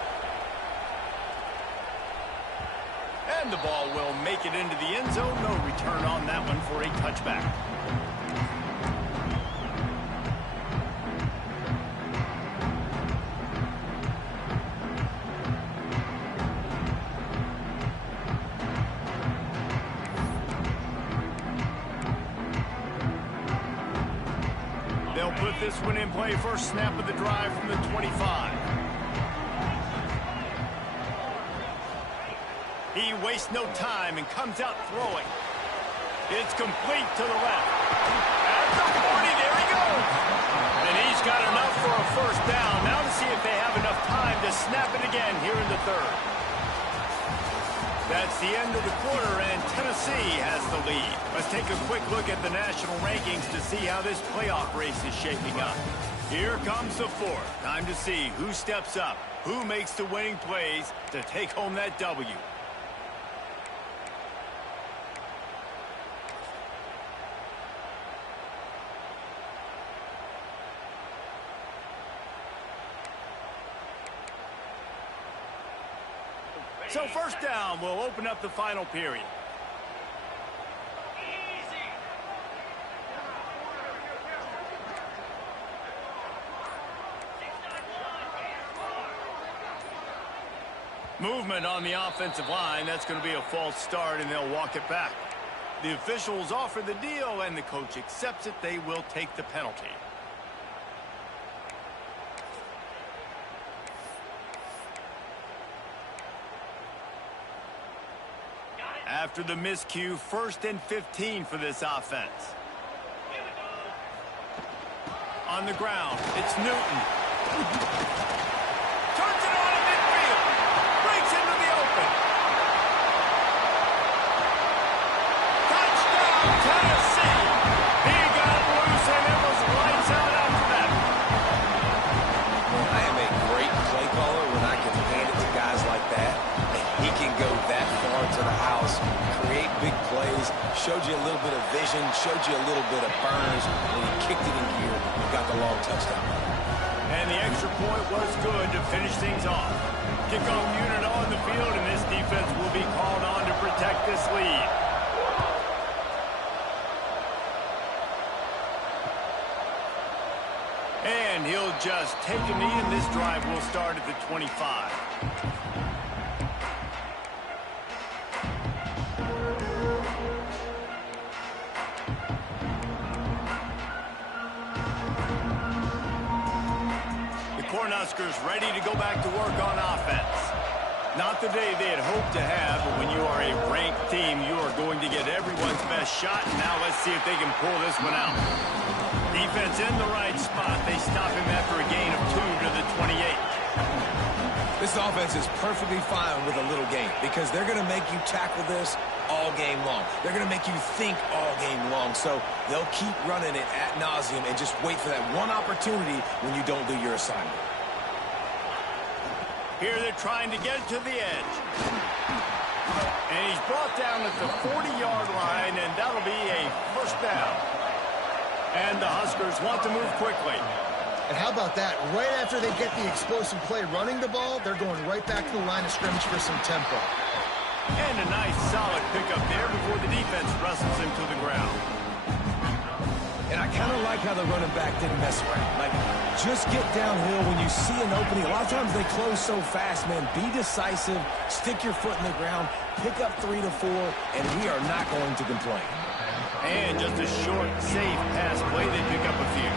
And the ball will make it into the end zone. No return on that one for a touchback. put this one in play. First snap of the drive from the 25. He wastes no time and comes out throwing. It's complete to the left. At the 40, there he goes. And he's got enough for a first down. Now to see if they have enough time to snap it again here in the third. That's the end of the quarter, and Tennessee has the lead. Let's take a quick look at the national rankings to see how this playoff race is shaping up. Here comes the fourth. Time to see who steps up, who makes the winning plays to take home that W. So first down will open up the final period. Movement on the offensive line. That's going to be a false start, and they'll walk it back. The officials offer the deal, and the coach accepts it. They will take the penalty. After the miscue, 1st and 15 for this offense. On the ground, it's Newton. Turns it on in midfield. Breaks into the open. Touchdown, Tennessee. He got loose, and it was lights out after that. I am a great play caller when I can hand it to guys like that. He can go that far to the house, create big plays, showed you a little bit of vision, showed you a little bit of burns. When he kicked it in gear, he got the long touchdown. And the extra point was good to finish things off. Kickoff unit on the field, and this defense will be called on to protect this lead. And he'll just take a knee, and this drive will start at the 25. Huskers ready to go back to work on offense. Not the day they had hoped to have, but when you are a ranked team, you are going to get everyone's best shot. And now let's see if they can pull this one out. Defense in the right spot. They stop him after a gain of 2 to the 28. This offense is perfectly fine with a little game because they're going to make you tackle this all game long. They're going to make you think all game long. So they'll keep running it ad nauseum and just wait for that one opportunity when you don't do your assignment. Here they're trying to get it to the edge. And he's brought down at the 40-yard line, and that'll be a first down. And the Huskers want to move quickly. And how about that? Right after they get the explosive play running the ball, they're going right back to the line of scrimmage for some tempo. And a nice solid pickup there before the defense wrestles him to the ground. And I kind of like how the running back didn't mess around. Like, just get downhill when you see an opening. A lot of times they close so fast, man. Be decisive, stick your foot in the ground, pick up 3 to 4, and we are not going to complain. And just a short, safe pass play, they pick up a few.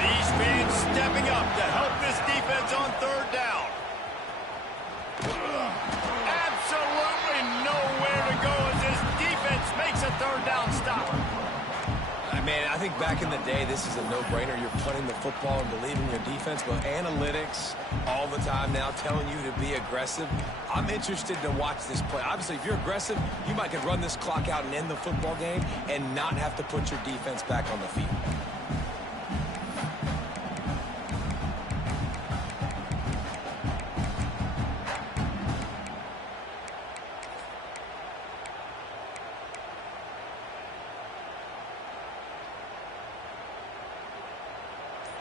These fans stepping up to help this defense on third down. Absolutely nowhere to go as this defense makes a third down stop. Man, I think back in the day, this is a no-brainer. You're punting the football and believing in your defense, but analytics all the time now telling you to be aggressive. I'm interested to watch this play. Obviously, if you're aggressive, you might could run this clock out and end the football game and not have to put your defense back on the field.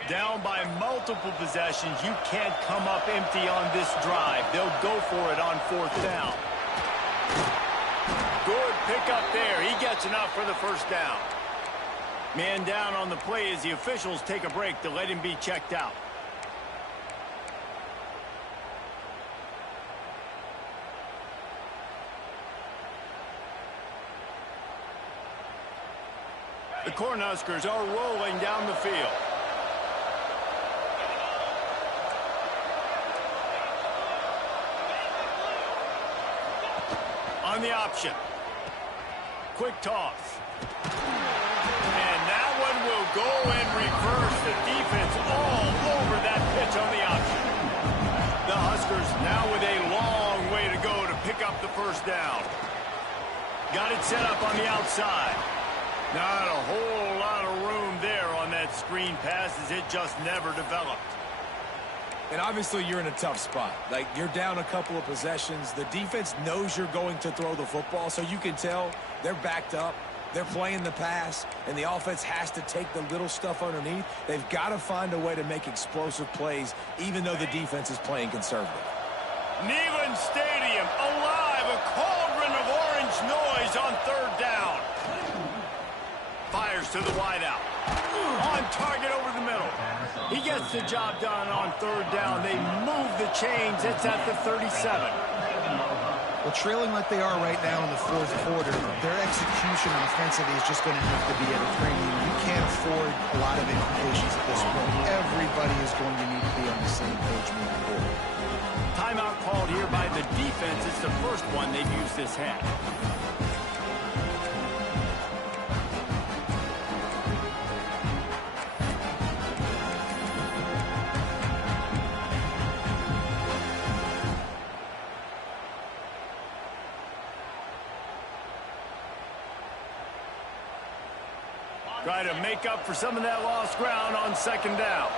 Down by multiple possessions, you can't come up empty on this drive. They'll go for it on fourth down. Good pickup there. He gets enough for the first down. Man down on the play as the officials take a break to let him be checked out. The Cornhuskers are rolling down the field. On the option. Quick toss. And that one will go and reverse the defense all over that pitch on the option. The Huskers now with a long way to go to pick up the first down. Got it set up on the outside. Not a whole lot of room there on that screen pass as it just never developed. And obviously you're in a tough spot. Like, you're down a couple of possessions. The defense knows you're going to throw the football, so you can tell they're backed up. They're playing the pass, and the offense has to take the little stuff underneath. They've got to find a way to make explosive plays, even though the defense is playing conservative. Neyland Stadium alive, a cauldron of orange noise on third down. Fires to the wideout. On target over the middle. He gets the job done on third down. They move the chains. It's at the 37. Well, trailing like they are right now in the fourth quarter, their execution offensively is just going to have to be at a premium. You can't afford a lot of incompletions at this point. Everybody is going to need to be on the same page moving forward. Timeout called here by the defense. It's the first one they've used this half. Try to make up for some of that lost ground on second down.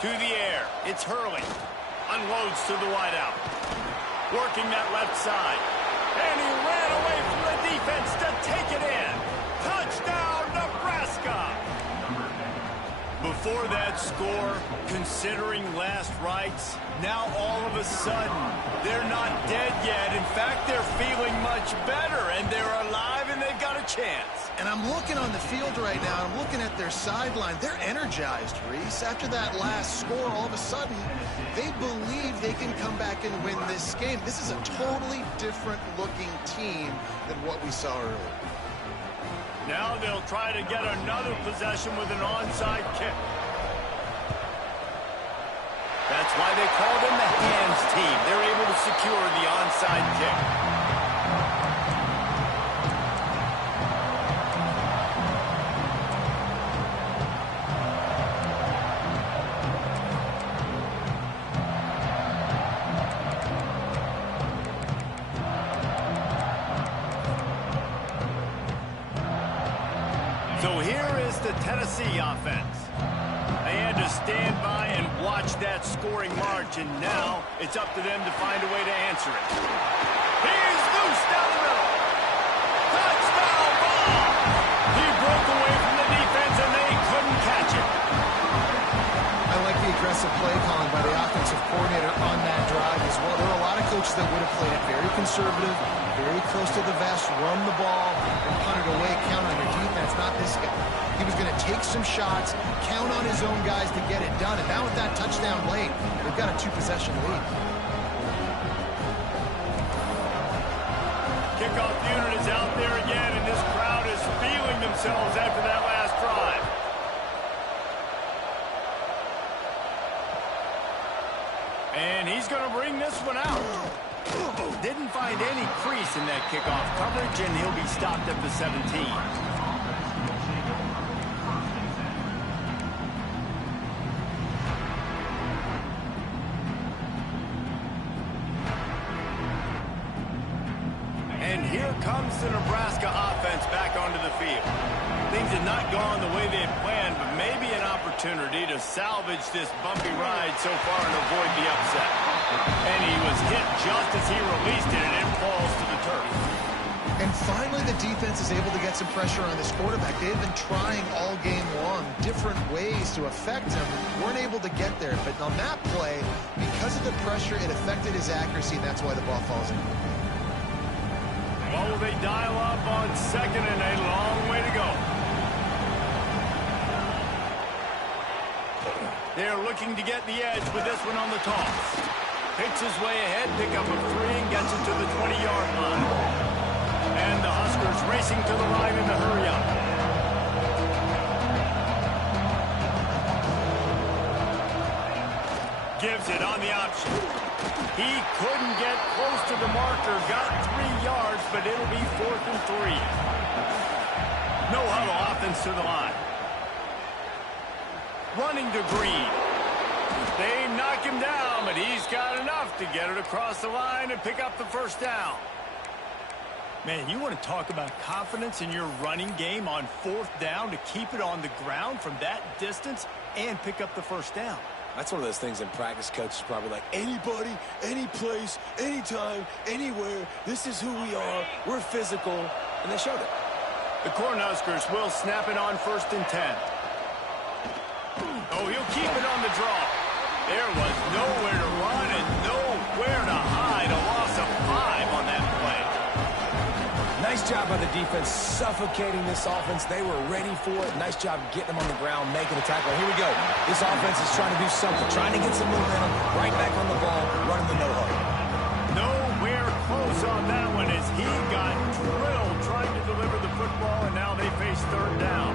To the air. It's Hurley. Unloads to the wideout. Working that left side. And he ran away from the defense to take it in. Touchdown, Nebraska! Before that score, considering last rites, now all of a sudden, they're not dead yet. In fact, they're feeling much better, and they're alive, and they've got a chance. And I'm looking on the field right now. I'm looking at their sideline. They're energized, Reese. After that last score, all of a sudden, they believe they can come back and win this game. This is a totally different-looking team than what we saw earlier. Now they'll try to get another possession with an onside kick. That's why they call them the hands team. They're able to secure the onside kick. So here is the Tennessee offense. They had to stand by and watch that scoring march, and now it's up to them to find a way to answer it. He's loose down the middle. Touchdown ball! He broke away from the defense, and they couldn't catch it. I like the aggressive play calling by the offensive coordinator on that drive as well. There are a lot of coaches that would have played it very conservative, very close to the vest, run the ball, and punt it away, count on your defense. Not this guy. He was going to take some shots, count on his own guys to get it done. And now with that touchdown late, they've got a two-possession lead. Kickoff unit is out there again, and this crowd is feeling themselves after that last drive. And he's going to bring this one out. Didn't find any crease in that kickoff coverage, and he'll be stopped at the 17. And here comes the Nebraska offense back onto the field. Things had not gone the way they had planned, but maybe an opportunity to salvage this bumpy ride so far and avoid the upset. And he was hit just as he released it, and it falls to the turf. And finally, the defense is able to get some pressure on this quarterback. They've been trying all game long different ways to affect him. Weren't able to get there. But on that play, because of the pressure, it affected his accuracy, and that's why the ball falls in. Well, will they dial up on second, and a long way to go. They're looking to get the edge with this one on the toss. Picks his way ahead, pick up a 3, and gets it to the 20-yard line. And the Huskers racing to the line in the hurry-up. Gives it on the option. He couldn't get close to the marker. Got 3 yards, but it'll be 4th and 3. No huddle offense to the line. Running to Green. They knock him down, but he's got enough to get it across the line and pick up the first down. Man, you want to talk about confidence in your running game on 4th down to keep it on the ground from that distance and pick up the first down. That's one of those things in practice, coach is probably like, anybody, any place, anytime, anywhere, this is who we are, we're physical, and they showed it. The Cornhuskers will snap it on 1st and 10. Oh, he'll keep it on the draw. There was nowhere to run and nowhere to hide. A loss of 5 on that play. Nice job by the defense suffocating this offense. They were ready for it. Nice job getting them on the ground, making a tackle. Here we go. This offense is trying to do something, trying to get some momentum, right back on the ball, running the no-huddle. Nowhere close on that one as he got drilled trying to deliver the football, and now they face 3rd down.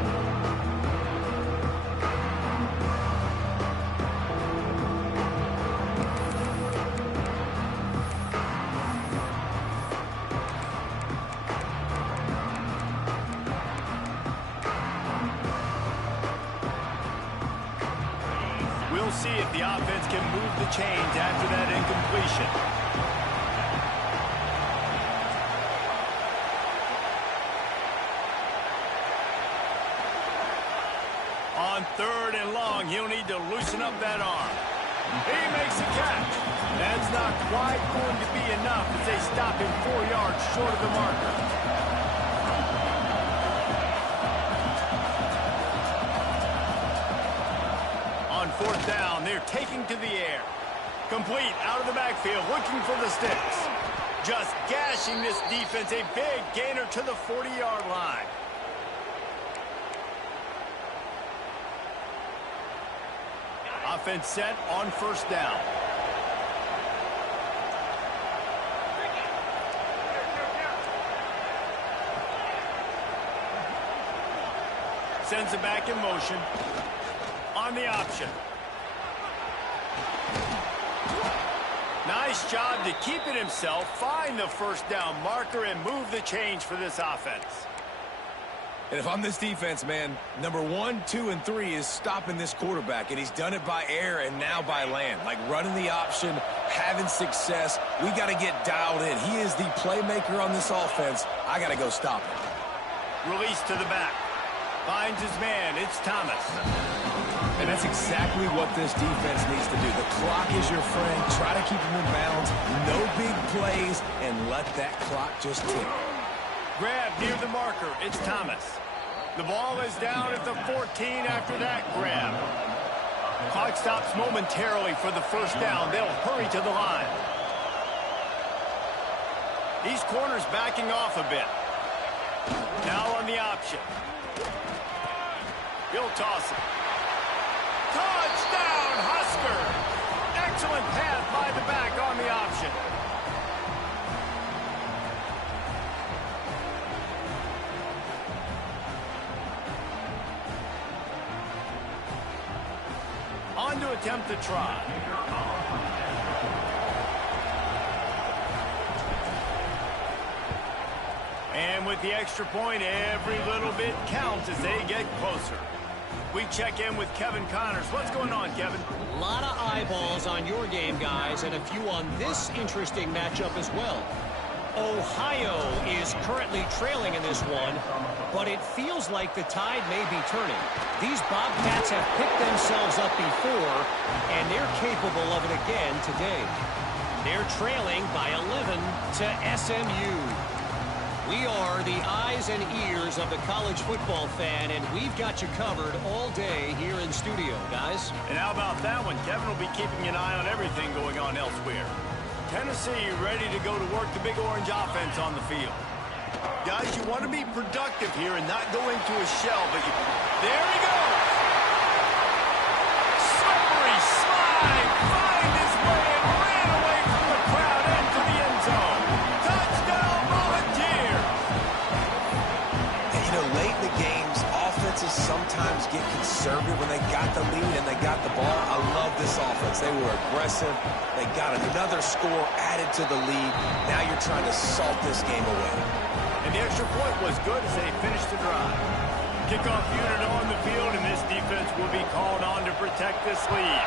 We'll see if the offense can move the chains after that incompletion. On 3rd and long, he'll need to loosen up that arm. He makes the catch. That's not quite going to be enough as they stop him 4 yards short of the marker. On 4th down, they're taking to the air. Complete out of the backfield, looking for the sticks. Just gashing this defense, a big gainer to the 40-yard line. Offense set on 1st down. Sends it back in motion. On the option. Nice job to keep it himself, find the 1st down marker, and move the change for this offense. And if I'm this defense, man, number 1, 2, and 3 is stopping this quarterback, and he's done it by air and now by land. Like running the option, having success. We got to get dialed in. He is the playmaker on this offense. I got to go stop him. Release to the back. Finds his man. It's Thomas. And that's exactly what this defense needs to do. The clock is your friend. Try to keep him in bounds. No big plays, and let that clock just tick. Grab near the marker. It's Thomas. The ball is down at the 14 after that grab. Clock stops momentarily for the 1st down. They'll hurry to the line. These corners backing off a bit. Now on the option. He'll toss it. Touchdown, Huskers! Excellent pass by the back on the option. On to attempt the try. And with the extra point, every little bit counts as they get closer. We check in with Kevin Connors. What's going on, Kevin? A lot of eyeballs on your game, guys, and a few on this interesting matchup as well. Ohio is currently trailing in this one, but it feels like the tide may be turning. These Bobcats have picked themselves up before, and they're capable of it again today. They're trailing by 11 to SMU. We are the eyes and ears of the college football fan, and we've got you covered all day here in studio, guys. And how about that one? Kevin will be keeping an eye on everything going on elsewhere. Tennessee ready to go to work the Big Orange offense on the field. Guys, you want to be productive here and not go into a shell, but there he goes! Slippery slide, find his way and ran away from the crowd into the end zone. Touchdown, Volunteers! sometimes get conservative when they got the lead and they got the ball. I love this offense. They were aggressive. They got another score added to the lead. Now you're trying to salt this game away. And the extra point was good as they finished the drive. Kickoff unit on the field, and this defense will be called on to protect this lead.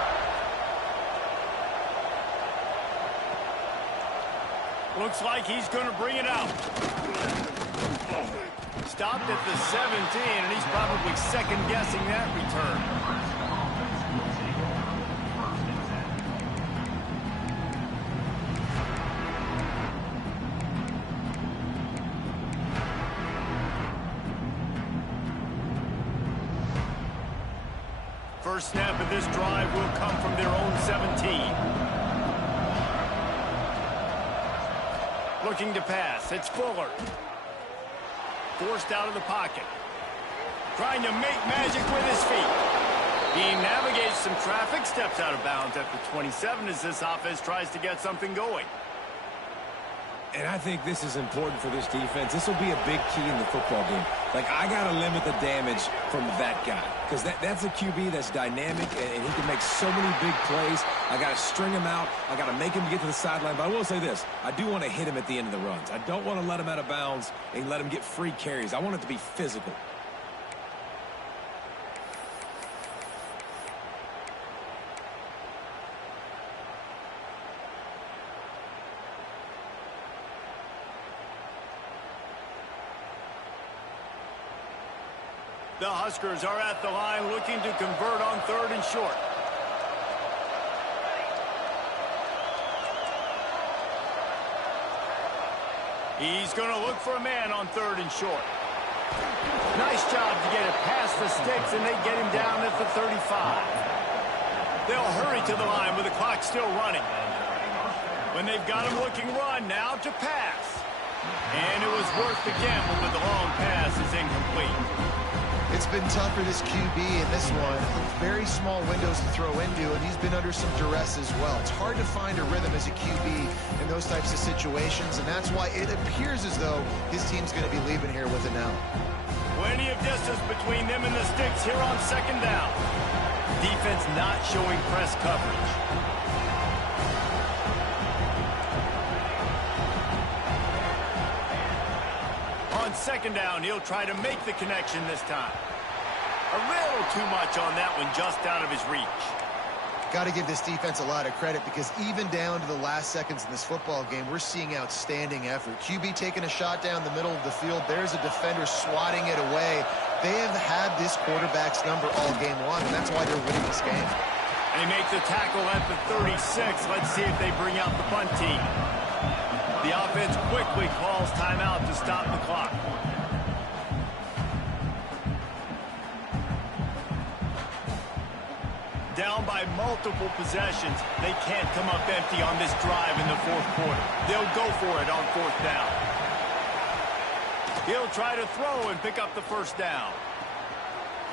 Looks like he's going to bring it out. Stopped at the 17, and he's probably second-guessing that return. First snap of this drive will come from their own 17. Looking to pass. It's Fuller. Forced out of the pocket. Trying to make magic with his feet. He navigates some traffic, steps out of bounds at the 27 as this offense tries to get something going. And I think this is important for this defense. This will be a big key in the football game. Like, I got to limit the damage from that guy. Because that's a QB that's dynamic, and he can make so many big plays. I got to string him out. I got to make him get to the sideline. But I will say this. I do want to hit him at the end of the runs. I don't want to let him out of bounds and let him get free carries. I want it to be physical. The Huskers are at the line looking to convert on 3rd and short. He's going to look for a man on 3rd and short. Nice job to get it past the sticks, and they get him down at the 35. They'll hurry to the line with the clock still running. When they've got him looking run, now to pass. And it was worth the gamble, but the long pass is incomplete. It's been tough for this QB in this one. Very small windows to throw into, and he's been under some duress as well. It's hard to find a rhythm as a QB in those types of situations, and that's why it appears as though his team's going to be leaving here with an L. Plenty of distance between them and the sticks here on 2nd down. Defense not showing press coverage. On 2nd down, he'll try to make the connection this time. A little too much on that one, just out of his reach. Got to give this defense a lot of credit because even down to the last seconds in this football game, we're seeing outstanding effort. QB taking a shot down the middle of the field. There's a defender swatting it away. They have had this quarterback's number all game long, and that's why they're winning this game. They make the tackle at the 36. Let's see if they bring out the punt team. The offense quickly calls timeout to stop the clock. Down by multiple possessions, they can't come up empty on this drive in the 4th quarter. They'll go for it on 4th down. He'll try to throw and pick up the 1st down.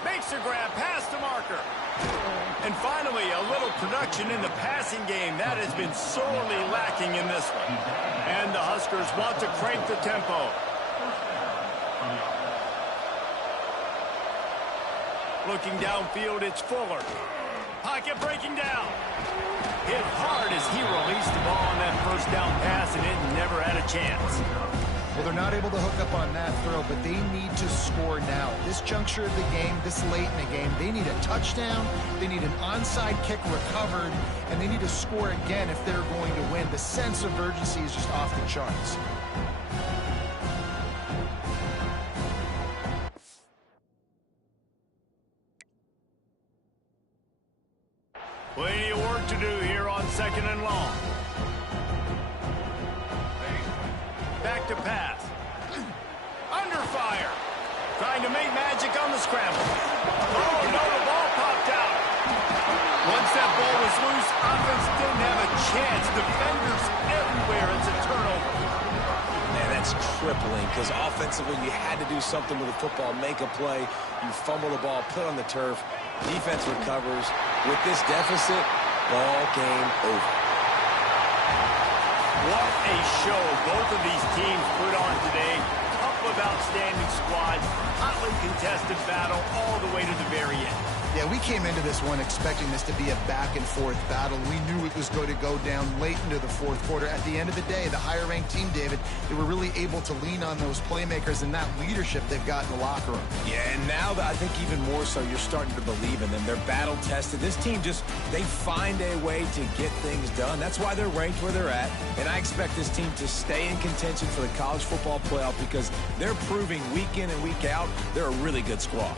Makes a grab past the marker. And finally, a little production in the passing game. That has been sorely lacking in this one. And the Huskers want to crank the tempo. Looking downfield, it's Fuller. Pocket breaking down. Hit hard as he released the ball on that 1st down pass, and it never had a chance. Well, they're not able to hook up on that throw, but they need to score now. This juncture of the game, this late in the game, they need a touchdown, they need an onside kick recovered, and they need to score again if they're going to win. The sense of urgency is just off the charts. Plenty of work to do here on 2nd and long. Back to pass. Under fire. Trying to make magic on the scramble. Oh, no, the ball popped out. Once that ball was loose, offense didn't have a chance. Defenders everywhere. It's a turnover. Man, that's crippling because offensively you had to do something with the football, make a play. You fumble the ball, put on the turf. Defense recovers. With this deficit, ball game over. What a show both of these teams put on today. Couple of outstanding squads, hotly contested battle all the way to the Yeah, we came into this one expecting this to be a back-and-forth battle. We knew it was going to go down late into the fourth quarter. At the end of the day, the higher-ranked team, David, they were really able to lean on those playmakers and that leadership they've got in the locker room. Yeah, and now that I think even more so, you're starting to believe in them. They're battle-tested. This team they find a way to get things done. That's why they're ranked where they're at. And I expect this team to stay in contention for the college football playoff because they're proving week in and week out they're a really good squad.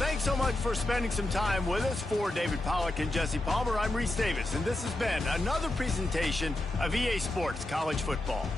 Thanks so much for spending some time with us. For David Pollack and Jesse Palmer, I'm Reese Davis, and this has been another presentation of EA Sports College Football.